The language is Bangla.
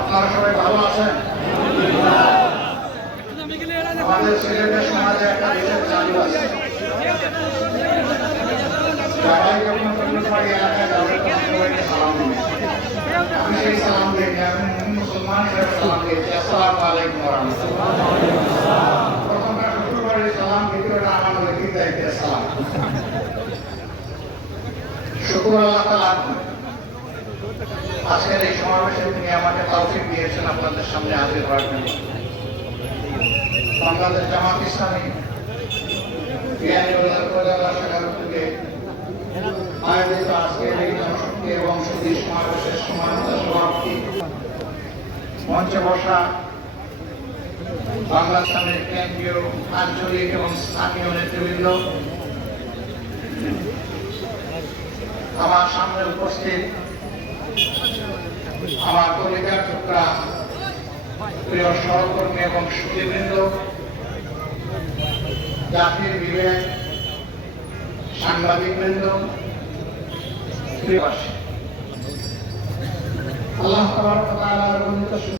আপনারা সবাই ভালো আছেন? আমাদের সিলেটের সমাজে একটা বিশেষ চালু আছে, সবাই যখন পূর্ণবাড়ি এলাকায় যাবে তখন সবাইকে সালাম দিবে। আমি সেই সালাম দিই, আমি মুসলমান হিসেবে সালাম দিয়েছি, আসসালামু আলাইকুম ওয়া রাহমাতুল্লাহ। প্রথমটা শ্বশুরবাড়ির সালাম, দ্বিতীয়টা আমার ব্যক্তির দায়িত্বের সালাম। শুকর আল্লাহ তাআলা, আজকের এই সমাবেশে তিনি আমাকে তৌফিক দিয়েছেন আপনাদের সামনে হাজির হওয়ার জন্য। বাংলাদেশ জামাত ইসলামী বিয়ানীবাজার উপজেলা শাখার উদ্যোগে আয়োজিত আজকের এই জনশক্তি এবং সুধী সমাবেশের সম্মানিত সভাপতি, মঞ্চে বসা বাংলা ইসলামের কেন্দ্রীয়, আঞ্চলিক এবং স্থানীয় নেতৃবৃন্দ, আমার সামনে উপস্থিত আমার কলিজার টুকরা প্রিয় সহকর্মী এবং সুধীবৃন্দ, জাতির বিবেক, সাংবাদিকবৃন্দ, প্রিয়বাসী, আল্লাহ তাআলার